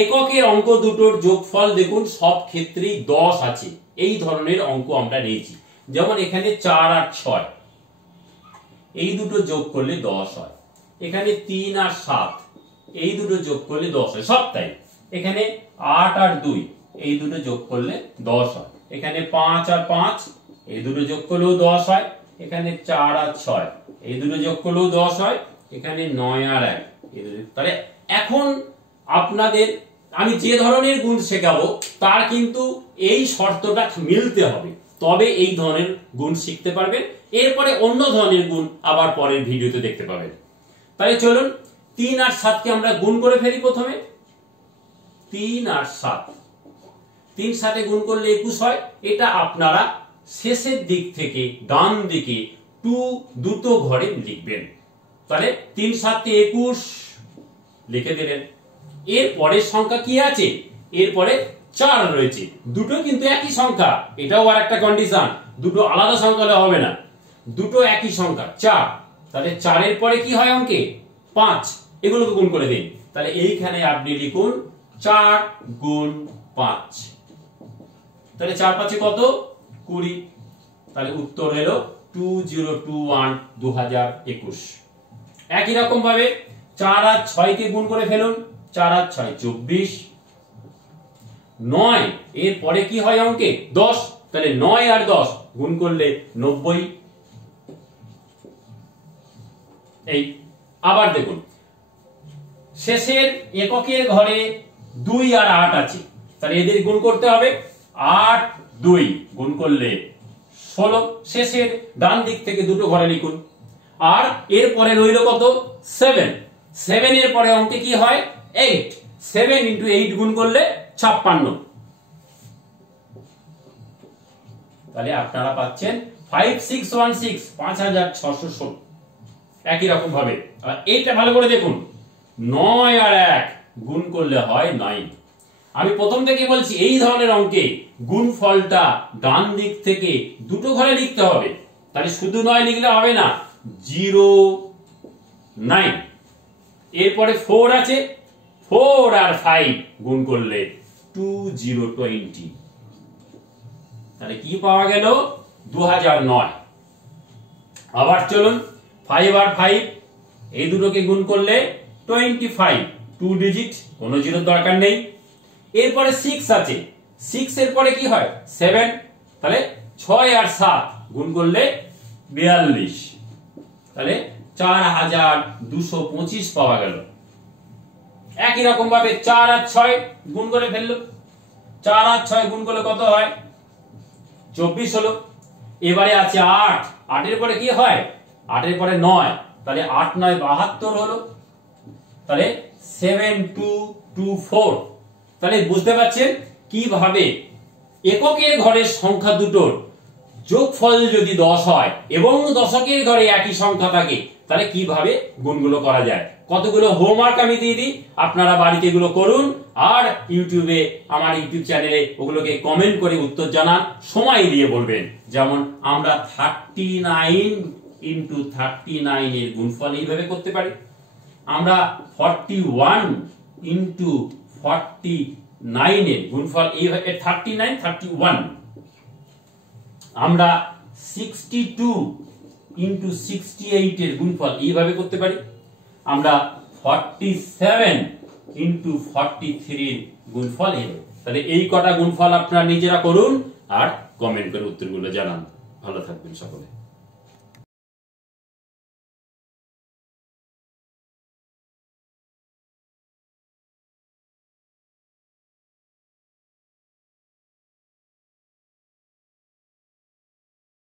এককের অঙ্ক দুটোর যোগফল দেখুন সব ক্ষেত্রেই 10 আছে। এই ধরনের অঙ্ক আমরা নিয়েছি, যেমন এখানে 4 আর 6 এই দুটো যোগ করলে 10 হয়। এখানে 3 আর 7 এই দুটো যোগ করলে 10 হয়, সব তাই। এখানে 8 আর 2 এই দুটো যোগ করলে 10 হয়। এখানে 5 আর 5 এই দুটো যোগ করলেও 10 হয়। এখানে 4 আর 6 এই দুটো যোগ করলেও 10 হয়। এখানে 9 আর 1 এই দুটো। তাহলে এখন আপনাদের আমি যে ধরনের গুণ শেখাবো তার কিন্তু এই শর্তটা মিলতে হবে, তবে এই ধরনের গুণ শিখতে পারবেন। এরপরে অন্য ধরনের গুণ আবার পরের ভিডিওতে দেখতে পাবেন। তাহলে চলুন 3 আর 7 কে আমরা গুণ করে ফেলি। প্রথমে 3 আর 7, 3 7 গুণ করলে 21 হয়। এটা আপনারা শেষের দিক থেকে ডান দিকে দুটো ঘরে লিখবেন। তাহলে 3 7 21 লিখে দিলেন। এর পরের সংখ্যা কি আছে? এরপরে 4 রয়েছে। দুটো কিন্তু একই সংখ্যা, এটাও আর একটা কন্ডিশন, দুটো আলাদা সংখ্যা হলে হবে না, দুটো একই সংখ্যা 4। তাহলে 4 এর পরে কি হয় অঙ্কে? 5। এগুলোকে গুণ করে দিন। তাহলে এইখানে আপনি লিখুন 4 গুণ 5। তাহলে 4 5 কত? 20। তাহলে উত্তর হলো 2021 2021। একই রকম ভাবে 4 আর 6 কে গুণ করে ফেলুন। 4 আর 6 24। 9 এর পরে কি হয় অঙ্কে? 10। তাহলে 9 আর 10 গুণ করলে 90। এই আবার দেখুন শেষের এককের ঘরে 2 আর 8 আছে। তাহলে এদের গুণ করতে হবে। 8 2 গুণ করলে 16। শেষের ডান দিক থেকে দুটো ঘরে লিখুন। আর এর পরে রইল কত? 7। 7 এর পরে অঙ্কে কি হয়? 8। 7 into 8 গুণ করলে 56। তাহলে আপনারা পাচ্ছেন 5616 5616। একই রকম ভাবে এইটা ভালো করে দেখুন। 9 আর 1 গুণ করলে হয় 9। আমি প্রথম থেকে বলছি এই ধরনের অঙ্কে গুণফলটা ডান দিক থেকে দুটো ঘরে লিখতে হবে। তাহলে শুধু 9 লিখলে হবে না, 0 9। এরপরে 4 আছে, 4 আর 5 গুণ করলে 2020। তাহলে কি পাওয়া গেল? 2009। আবার চলুন 5 আর 5 এই দুটোকে গুণ করলে 25। 2 ডিজিট, কোনো জিরোর দরকার নেই। এরপরে 6 আছে, 6 এর পরে কি হয়? 7। তাহলে 6 আর 7 গুণ করলে 42। তাহলে 4225 পাওয়া গেল। একই রকম ভাবে 4 আর 6 গুণ করে ফেললো। 4 আর 6 গুণ করলে কত হয়? 24 হলো। এবারে আছে 8। 8 এর পরে কি হয়? 8 এর পরে 9। তাহলে 8 9 72 হলো। তাহলে 7224। তাহলে বুঝতে পারছেন কিভাবে এককের ঘরের সংখ্যা দুটোর যোগফল যদি 10 হয় এবং দশকের ঘরে একই সংখ্যা থাকে তাহলে কিভাবে গুণগুলো করা যায়। কতগুলো হোমওয়ার্ক আমি দিয়ে দিই, আপনারা বাড়িতে এগুলো করুন। আর ইউটিউবে আমার ইউটিউব চ্যানেলে ওগুলোকে কমেন্ট করে উত্তর জানান, সময় দিয়ে বলবেন। যেমন আমরা 39 into 39 এর গুণফল এইভাবে করতে পারি। আমরা 41 into 49 এর গুণফল এইভাবে 39 31। আমরা 62 into 68 এর গুণফল এইভাবে করতে পারি। আমরা 47 into 43 এর গুণফল এইভাবে। তাহলে এই কটা গুণফল আপনারা নিজেরা করুন আর কমেন্ট করে উত্তরগুলো জানান। ভালো থাকবেন সকলে।